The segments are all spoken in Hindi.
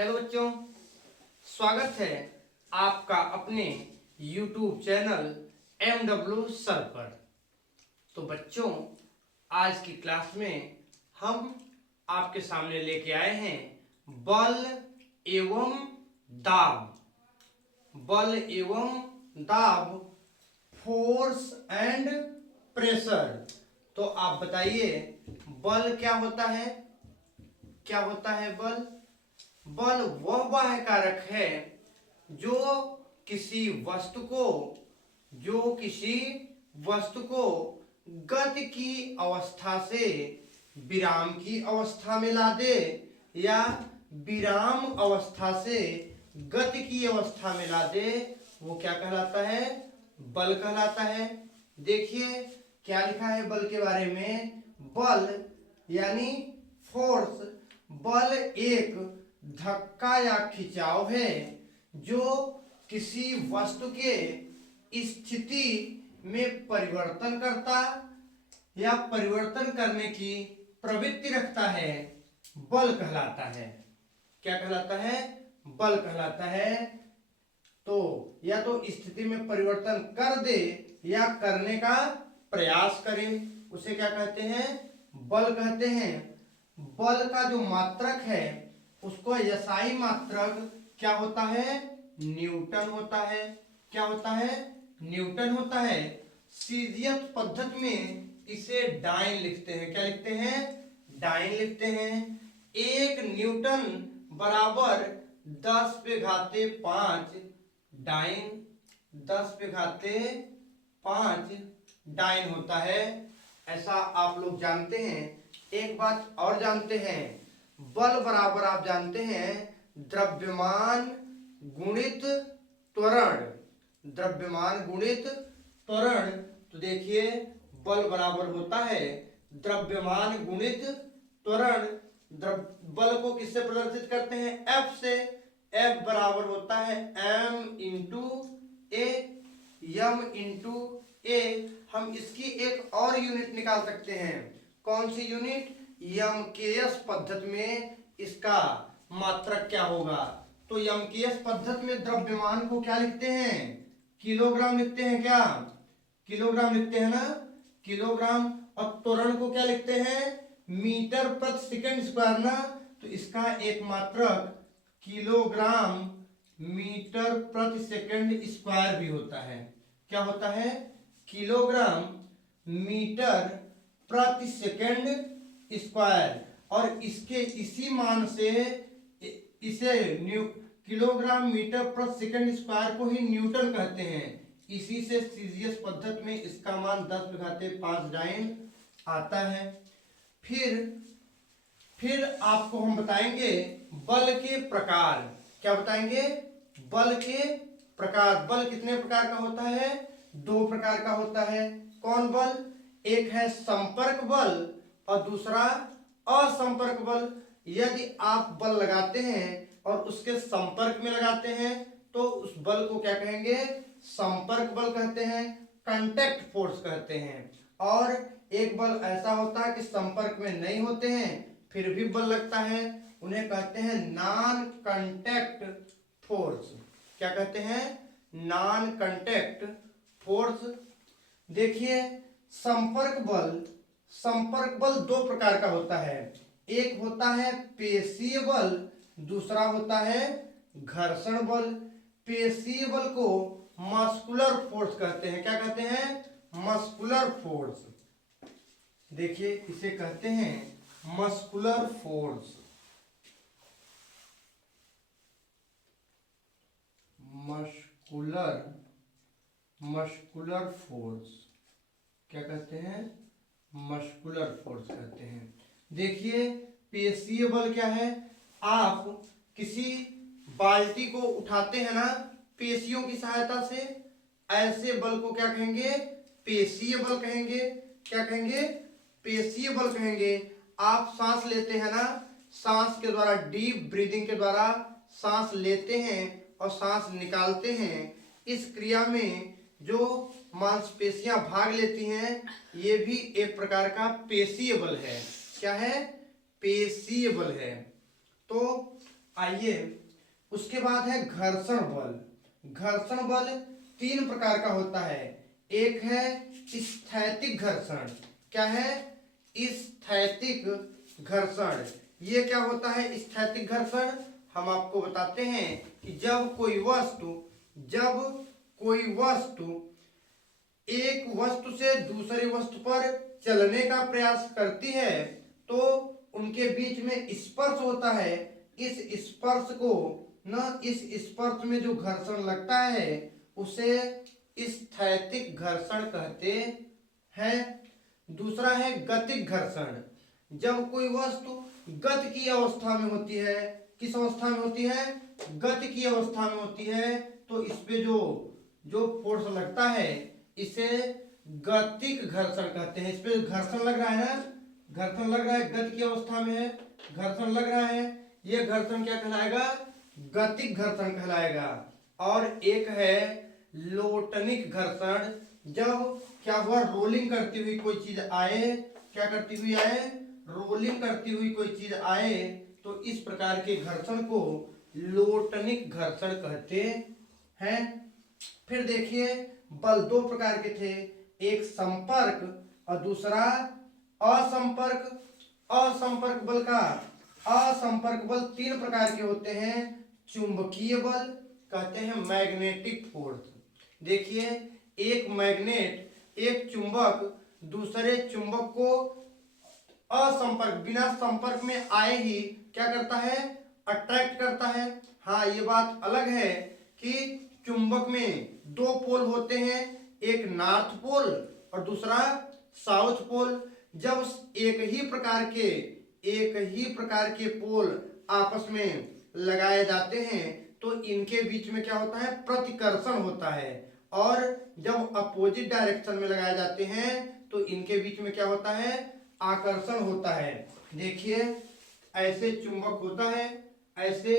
हेलो बच्चों, स्वागत है आपका अपने YouTube चैनल MW सर पर। तो बच्चों, आज की क्लास में हम आपके सामने लेके आए हैं बल एवं दाब। बल एवं दाब, फोर्स एंड प्रेशर। तो आप बताइए, बल क्या होता है? क्या होता है बल? बल वह बाह्य कारक है जो किसी वस्तु को गति की अवस्था से विराम की अवस्था में ला दे या विराम अवस्था से गति की अवस्था में ला दे। वो क्या कहलाता है? बल कहलाता है। देखिए क्या लिखा है बल के बारे में। बल यानी फोर्स, बल एक धक्का या खिंचाव है जो किसी वस्तु के स्थिति में परिवर्तन करता या परिवर्तन करने की प्रवृत्ति रखता है, बल कहलाता है। क्या कहलाता है? बल कहलाता है। तो या तो स्थिति में परिवर्तन कर दे या करने का प्रयास करे, उसे क्या कहते हैं? बल कहते हैं। बल का जो मात्रक है उसको यसाई मात्रक क्या होता है? न्यूटन होता है। क्या होता है? न्यूटन होता है। सीजीएस पद्धति में इसे डाइन लिखते हैं। क्या लिखते हैं? डाइन लिखते हैं। 1 न्यूटन बराबर 10⁵ डाइन, 10⁵ डाइन होता है। ऐसा आप लोग जानते हैं। एक बात और जानते हैं, बल बराबर आप जानते हैं द्रव्यमान गुणित त्वरण। द्रव्यमान गुणित त्वरण। तो देखिए बल बराबर होता है द्रव्यमान गुणित त्वरण। बल को किससे प्रदर्शित करते हैं? F से। F बराबर होता है m इंटू ए, यम इंटू ए। हम इसकी एक और यूनिट निकाल सकते हैं। कौन सी यूनिट? यमकेएस पद्धति में इसका मात्रक क्या होगा? तो यमकेएस पद्धति में द्रव्यमान को क्या लिखते हैं? किलोग्राम लिखते हैं। क्या किलोग्राम लिखते हैं ना? किलोग्राम। और त्वरण को क्या लिखते हैं? मीटर प्रति सेकंड स्क्वायर ना। तो इसका एक मात्रक किलोग्राम मीटर प्रति सेकंड स्क्वायर भी होता है। क्या होता है? किलोग्राम मीटर प्रति सेकंड स्क्वायर। और इसके इसी मान से इसे किलोग्राम मीटर प्रति सेकंड स्क्वायर को ही न्यूटन कहते हैं। इसी से सीजीएस पद्धति में इसका मान 10⁵ डाइन आता है। फिर आपको हम बताएंगे बल के प्रकार। क्या बताएंगे? बल के प्रकार। बल कितने प्रकार का होता है? 2 प्रकार का होता है। कौन बल? एक है संपर्क बल और दूसरा असंपर्क बल। यदि आप बल लगाते हैं और उसके संपर्क में लगाते हैं तो उस बल को क्या कहेंगे? संपर्क बल कहते हैं, कांटेक्ट फोर्स कहते हैं। और एक बल ऐसा होता है कि संपर्क में नहीं होते हैं फिर भी बल लगता है, उन्हें कहते हैं नॉन कांटेक्ट फोर्स। क्या कहते हैं? Non contact force. देखिए संपर्क बल 2 प्रकार का होता है। एक होता है पेशीय बल, दूसरा होता है घर्षण बल। पेशीय बल को मस्कुलर फोर्स कहते हैं। क्या कहते हैं? Muscular force. देखिए इसे कहते हैं मस्कुलर फोर्स। मस्कुलर फोर्स क्या कहते हैं? मस्कुलर फोर्स कहते हैं। देखिए पेशीय बल क्या है? आप किसी बाल्टी को उठाते हैं ना पेशियों की सहायता से, ऐसे बल को क्या कहेंगे? पेशीय बल कहेंगे। क्या कहेंगे? पेशीय बल कहेंगे। आप सांस लेते हैं ना, सांस के द्वारा डीप ब्रीदिंग के द्वारा सांस लेते हैं और सांस निकालते हैं। इस क्रिया में जो मांसपेशियां भाग लेती हैं ये भी एक प्रकार का पेशीय बल है। क्या है? पेशीय बल है। तो आइए, उसके बाद है घर्षण बल। घर्षण बल 3 प्रकार का होता है। एक है स्थैतिक घर्षण। क्या है? स्थैतिक घर्षण। ये क्या होता है स्थैतिक घर्षण? हम आपको बताते हैं कि जब कोई वस्तु एक वस्तु से दूसरी वस्तु पर चलने का प्रयास करती है तो उनके बीच में स्पर्श होता है। इस स्पर्श में जो घर्षण लगता है उसे स्थैतिक घर्षण कहते हैं। दूसरा है गतिक घर्षण। जब कोई वस्तु गति की अवस्था में होती है, किस अवस्था में होती है? गति की अवस्था में होती है, तो इस पे जो फोर्स लगता है इसे गतिक घर्षण कहते हैं। इस पे घर्षण लग रहा है ना, घर्षण लग रहा है, गति की अवस्था में है, घर्षण लग रहा है, ये घर्षण क्या कहलाएगा? गतिक घर्षण कहलाएगा। और एक है लोटनिक घर्षण। जब क्या हुआ, रोलिंग करती हुई कोई चीज आए, क्या करती हुई आए? रोलिंग करती हुई कोई चीज आए, तो इस प्रकार के घर्षण को लोटनिक घर्षण कहते हैं। फिर देखिए, बल 2 प्रकार के थे, एक संपर्क और दूसरा असंपर्क। असंपर्क बल 3 प्रकार के होते हैं। चुंबकीय बल कहते हैं मैग्नेटिक फोर्स। देखिए, एक चुंबक दूसरे चुंबक को बिना संपर्क में आए ही क्या करता है? अट्रैक्ट करता है। हाँ, ये बात अलग है कि चुंबक में 2 पोल होते हैं, एक नॉर्थ पोल और दूसरा साउथ पोल। जब एक ही प्रकार के पोल आपस में लगाए जाते हैं तो इनके बीच में क्या होता है? प्रतिकर्षण होता है। और जब अपोजिट डायरेक्शन में लगाए जाते हैं तो इनके बीच में क्या होता है? आकर्षण होता है। देखिए, ऐसे चुंबक होता है, ऐसे,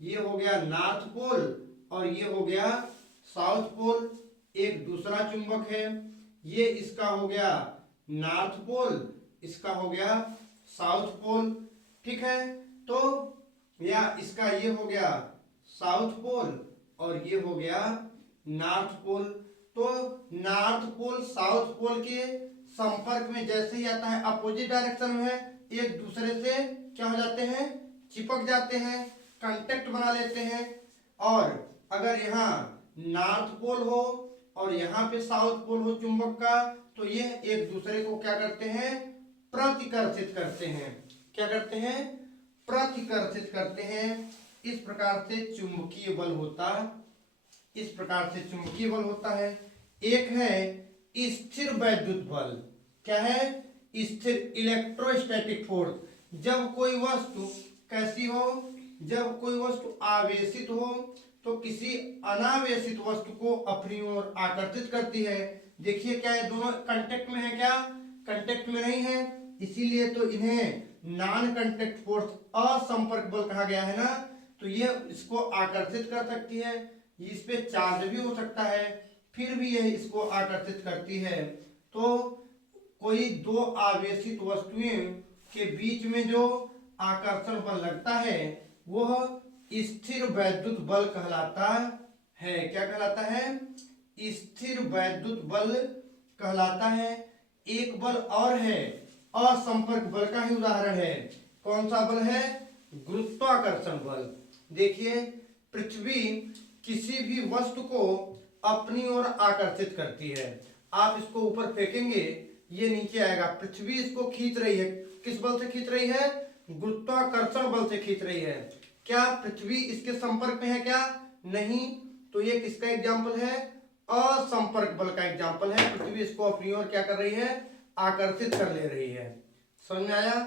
ये हो गया नॉर्थ पोल और ये हो गया साउथ पोल। एक दूसरा चुंबक है, ये इसका हो गया नॉर्थ पोल, इसका हो गया साउथ पोल। ठीक है, तो या इसका ये हो गया साउथ पोल और ये हो गया नॉर्थ पोल। तो नॉर्थ पोल साउथ पोल के संपर्क में जैसे ही आता है, अपोजिट डायरेक्शन में है, एक दूसरे से क्या हो जाते हैं? चिपक जाते हैं, कांटेक्ट बना लेते हैं। और अगर यहाँ नॉर्थ पोल हो और यहाँ पे साउथ पोल हो चुंबक का, तो ये एक दूसरे को क्या करते हैं? प्रतिकर्षित करते हैं। क्या करते हैं? प्रतिकर्षित करते हैं। इस प्रकार से चुंबकीय बल होता है। एक है स्थिर वैद्युत बल। क्या है? स्थिर इलेक्ट्रोस्टैटिक फोर्स। जब कोई वस्तु कैसी हो? जब कोई वस्तु आवेशित हो तो किसी अनावेशित वस्तु को अपनी ओर आकर्षित करती है। देखिए, क्या ये दोनों कांटेक्ट में है? क्या कांटेक्ट में नहीं है, इसीलिए तो इन्हें नॉन कांटेक्ट फोर्स, असंपर्क बल कहा गया है ना। तो ये इसको आकर्षित कर सकती है, इस पे चार्ज भी हो सकता है, फिर भी यह इसको आकर्षित करती है। तो कोई 2 आवेशित वस्तुएं के बीच में जो आकर्षण बल लगता है वह स्थिर वैद्युत बल कहलाता है। क्या कहलाता है? स्थिर वैद्युत बल कहलाता है। एक बल और है, असंपर्क बल का ही उदाहरण है। कौन सा बल है? गुरुत्वाकर्षण बल। देखिए, पृथ्वी किसी भी वस्तु को अपनी ओर आकर्षित करती है। आप इसको ऊपर फेंकेंगे, ये नीचे आएगा। पृथ्वी इसको खींच रही है, किस बल से खींच रही है? गुरुत्वाकर्षण बल से खींच रही है। क्या पृथ्वी इसके संपर्क में है? क्या नहीं। तो ये किसका एग्जाम्पल है? असंपर्क बल का एग्जाम्पल है। पृथ्वी इसको अपनी ओर क्या कर रही है? आकर्षित कर ले रही है। समझ में आया?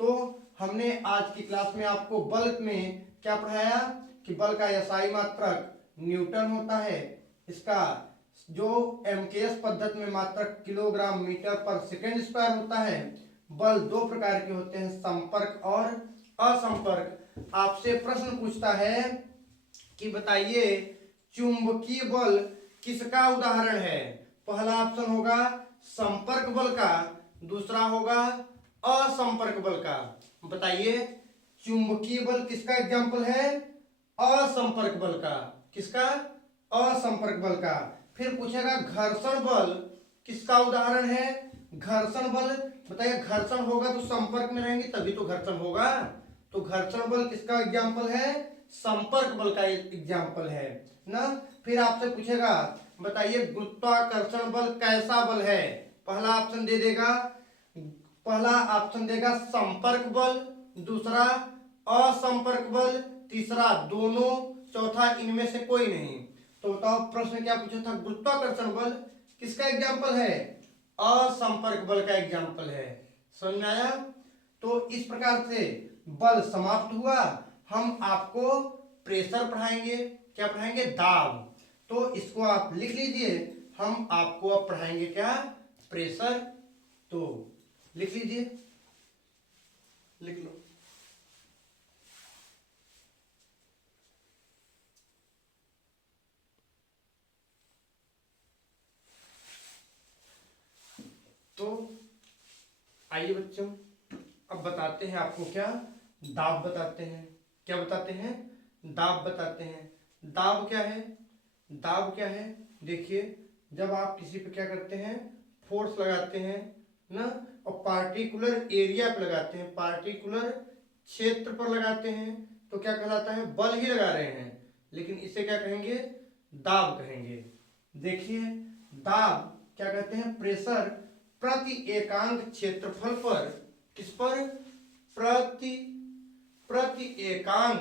तो हमने आज की क्लास में आपको बल में क्या पढ़ाया कि बल का एसआई मात्रक न्यूटन होता है। इसका जो एमकेएस पद्धति में मात्रक किलोग्राम मीटर पर सेकंड स्क्वायर होता है। बल 2 प्रकार के होते हैं, संपर्क और असंपर्क। आपसे प्रश्न पूछता है कि बताइए चुंबकीय बल किसका उदाहरण है? पहला ऑप्शन होगा संपर्क बल का, दूसरा होगा असंपर्क बल का। बताइए चुंबकीय बल किसका एग्जाम्पल है? असंपर्क बल का। किसका? असंपर्क बल का। फिर पूछेगा घर्षण बल किसका उदाहरण है? घर्षण बल बताइए, घर्षण होगा तो संपर्क में रहेंगे तभी तो घर्षण होगा। तो घर्षण बल किसका एग्जाम्पल है? संपर्क बल का एग्जाम्पल है ना। फिर आपसे पूछेगा बताइए गुरुत्वाकर्षण बल कैसा बल है? पहला ऑप्शन दे देगा, पहला ऑप्शन देगा संपर्क बल, दूसरा असंपर्क बल, तीसरा दोनों, चौथा इनमें से कोई नहीं। तो बताओ प्रश्न क्या पूछा था? गुरुत्वाकर्षण बल किसका एग्जाम्पल है? असंपर्क बल का एग्जाम्पल है। समझ में आया? तो इस प्रकार से बल समाप्त हुआ। हम आपको प्रेशर पढ़ाएंगे। क्या पढ़ाएंगे? दाब। तो इसको आप लिख लीजिए। हम आपको अब पढ़ाएंगे क्या? प्रेशर। तो लिख लीजिए, लिख लो। तो आइए बच्चों, अब बताते हैं आपको क्या? दाब बताते हैं। क्या बताते हैं? दाब बताते हैं। दाब क्या है? दाब क्या है? देखिए, जब आप किसी पे क्या करते हैं? फोर्स लगाते हैं ना, और पार्टिकुलर एरिया पे लगाते हैं, पार्टिकुलर क्षेत्र पर लगाते हैं, तो क्या कहलाता है? बल ही लगा रहे हैं, लेकिन इसे क्या कहेंगे? दाब कहेंगे। देखिए, दाब क्या कहते हैं? प्रेशर प्रति एकांक क्षेत्रफल पर, किस पर? प्रति एकांक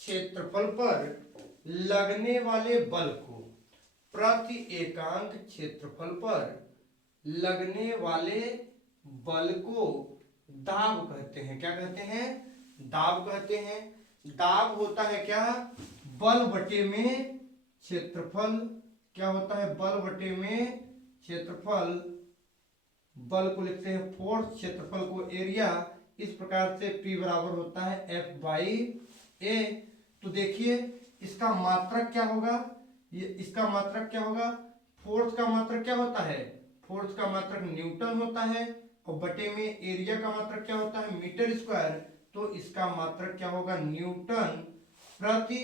क्षेत्रफल पर लगने वाले बल को, प्रति एकांक क्षेत्रफल पर लगने वाले बल को दाब कहते हैं। क्या कहते हैं? दाब कहते हैं। दाब होता है क्या? बल बटे में क्षेत्रफल। क्या होता है? बल बटे में क्षेत्रफल। बल को लिखते हैं फोर्स, क्षेत्रफल को एरिया। इस प्रकार से P बराबर होता है F/A। तो देखिए, इसका मात्रक क्या होगा? ये इसका मात्रक क्या होगा? फोर्स का मात्रक क्या होता है? फोर्स का मात्रक न्यूटन होता है, और बटे में एरिया का मात्रक क्या होता है? Metre square. तो इसका मात्रक क्या होगा? न्यूटन प्रति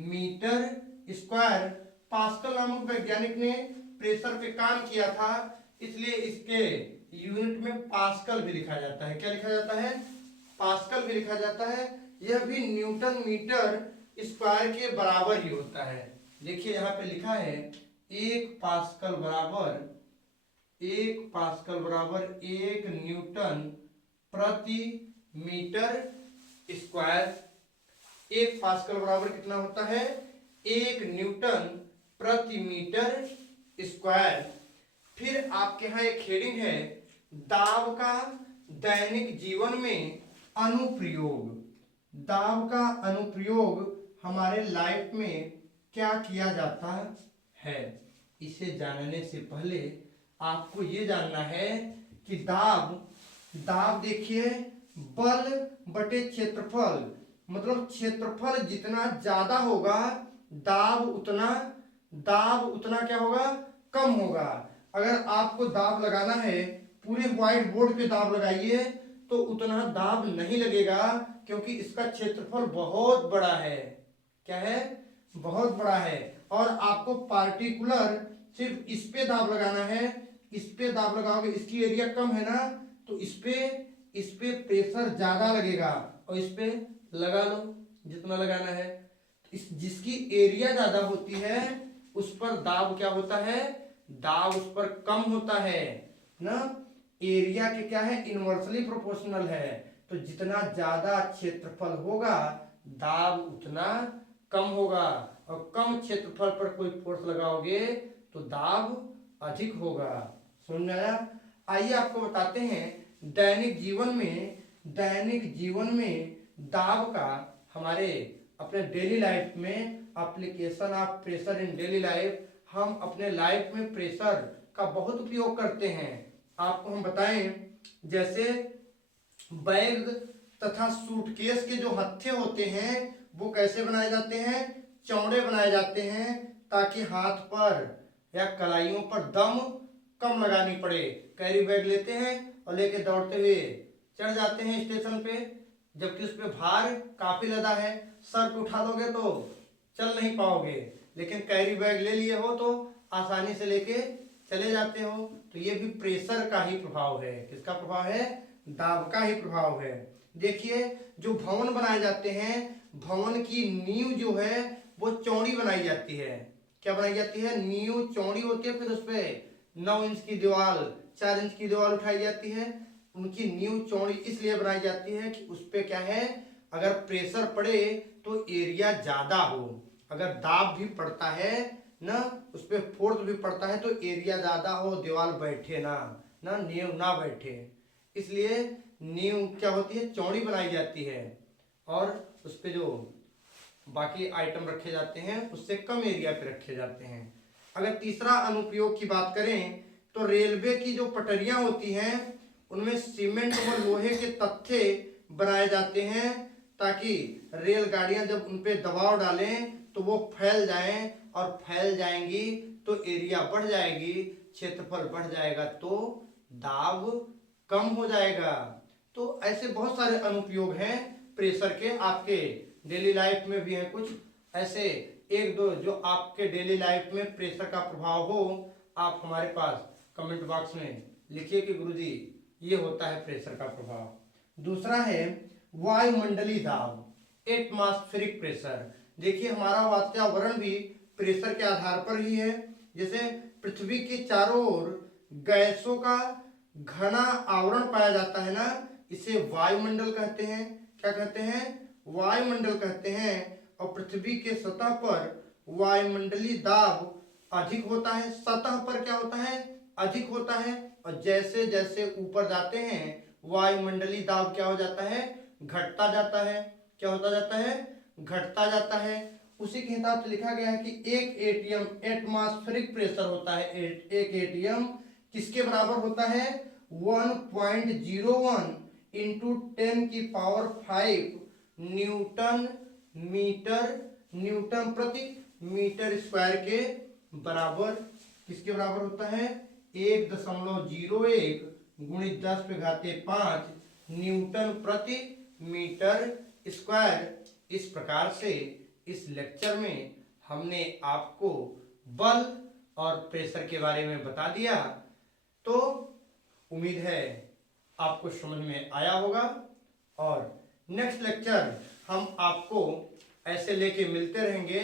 मीटर स्क्वायर। पास्कल नामक वैज्ञानिक ने प्रेशर पे काम किया था, इसलिए इसके यूनिट में पास्कल भी लिखा जाता है। क्या लिखा जाता है? पास्कल भी लिखा जाता है। यह भी न्यूटन मीटर स्क्वायर के बराबर ही होता है। देखिए यहाँ पे लिखा है 1 न्यूटन प्रति मीटर स्क्वायर। 1 पास्कल बराबर कितना होता है? 1 न्यूटन प्रति मीटर स्क्वायर। फिर आपके यहाँ एक हेडिंग है, दाब का दैनिक जीवन में अनुप्रयोग। दाब का अनुप्रयोग हमारे लाइफ में क्या किया जाता है? इसे जानने से पहले आपको ये जानना है कि दाब देखिए, बल बटे क्षेत्रफल, मतलब क्षेत्रफल जितना ज्यादा होगा दाब उतना क्या होगा? कम होगा। अगर आपको दाब लगाना है, पूरे व्हाइट बोर्ड पे दाब लगाइए तो उतना दाब नहीं लगेगा, क्योंकि इसका क्षेत्रफल बहुत बड़ा है। क्या है? बहुत बड़ा है। और आपको पार्टिकुलर सिर्फ इस पे दाब लगाना है। इस पे दाब लगाओगे, इसकी एरिया कम है ना, तो इस पे प्रेशर ज्यादा लगेगा, और इस पे लगा लो जितना लगाना है। जिसकी एरिया ज्यादा होती है उस पर दाब क्या होता है? दाब उस पर कम होता है ना। एरिया के क्या है? इनवर्सली प्रोपोर्शनल है। तो जितना ज्यादा क्षेत्रफल होगा दाब उतना कम होगा, और कम क्षेत्रफल पर कोई फोर्स लगाओगे तो दाब अधिक होगा। समझ में आया? आइए आपको बताते हैं दैनिक जीवन में दाब का हमारे अपने डेली लाइफ में application of pressure in daily life. हम अपने लाइफ में प्रेशर का बहुत उपयोग करते हैं। आपको हम बताएं, जैसे बैग तथा सूटकेस के जो हत्थे होते हैं वो कैसे बनाए जाते हैं? चौड़े बनाए जाते हैं, ताकि हाथ पर या कलाइयों पर दम कम लगानी पड़े। कैरी बैग लेते हैं और लेके दौड़ते हुए चढ़ जाते हैं स्टेशन पे, जबकि उस पर भार काफी ज्यादा है, सर पे उठा लोगे तो चल नहीं पाओगे, लेकिन कैरी बैग ले लिए हो तो आसानी से लेके चले जाते हो। तो ये भी प्रेशर का ही प्रभाव है। किसका प्रभाव है? दाब का ही प्रभाव है। देखिए, जो भवन बनाए जाते हैं, भवन की नींव जो है वो चौड़ी बनाई जाती है। क्या बनाई जाती है? नींव चौड़ी होती है, फिर उस पे 9 इंच की दीवार, 4 इंच की दीवार उठाई जाती है। उनकी नींव चौड़ी इसलिए बनाई जाती है कि उस पे क्या है, अगर प्रेशर पड़े तो एरिया ज्यादा हो, अगर दाब भी पड़ता है ना, उस पे फोर्स भी पड़ता है तो एरिया ज्यादा हो, दीवार बैठे ना नींव ना बैठे, इसलिए नींव क्या होती है, चौड़ी बनाई जाती है। और उस पे जो बाकी आइटम रखे जाते हैं उससे कम एरिया पे रखे जाते हैं। अगर तीसरा अनुप्रयोग की बात करें तो रेलवे की जो पटरियां होती हैं उनमें सीमेंट व लोहे के तख्ते बनाए जाते हैं, ताकि रेलगाड़ियां जब उन पे दबाव डालें तो वो फैल जाएं, और फैल जाएंगी तो एरिया बढ़ जाएगी, क्षेत्रफल बढ़ जाएगा तो दाब कम हो जाएगा। तो ऐसे बहुत सारे अनुप्रयोग हैं प्रेशर के, आपके डेली लाइफ में भी हैं कुछ ऐसे एक दो जो आपके डेली लाइफ में प्रेशर का प्रभाव हो। आप हमारे पास कमेंट बॉक्स में लिखिए कि गुरुजी ये होता है प्रेशर का प्रभाव। दूसरा है वायुमंडलीय दाब, एटमॉस्फेरिक प्रेशर। देखिए, हमारा वातावरण भी प्रेशर के आधार पर ही है। जैसे पृथ्वी के चारों ओर गैसों का घना आवरण पाया जाता है ना, इसे वायुमंडल कहते हैं। क्या कहते हैं? वायुमंडल कहते हैं। और पृथ्वी के सतह पर वायुमंडलीय दाब अधिक होता है। सतह पर क्या होता है? अधिक होता है। और जैसे जैसे ऊपर जाते हैं वायुमंडलीय दाब क्या हो जाता है? घटता जाता है। क्या होता जाता है? घटता जाता है। उसी के हिसाब से लिखा गया है कि एक एटीएम एटमॉस्फेरिक प्रेशर होता है। एक एटीएम किसके बराबर होता है? 1.01 इंटू 10 की पावर 5 न्यूटन प्रति मीटर स्क्वायर के बराबर। किसके बराबर होता है? 1.01 गुणित 10 पे घाते 5 न्यूटन प्रति मीटर स्क्वायर। इस प्रकार से इस लेक्चर में हमने आपको बल और प्रेशर के बारे में बता दिया। तो उम्मीद है आपको समझ में आया होगा, और नेक्स्ट लेक्चर हम आपको ऐसे लेके मिलते रहेंगे,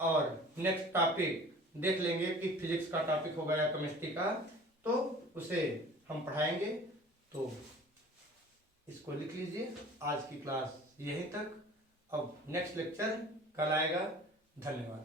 और नेक्स्ट टॉपिक देख लेंगे कि फिजिक्स का टॉपिक होगा या केमिस्ट्री का, तो उसे हम पढ़ाएंगे। तो इसको लिख लीजिए। आज की क्लास यहीं तक। अब नेक्स्ट लेक्चर कल आएगा। धन्यवाद।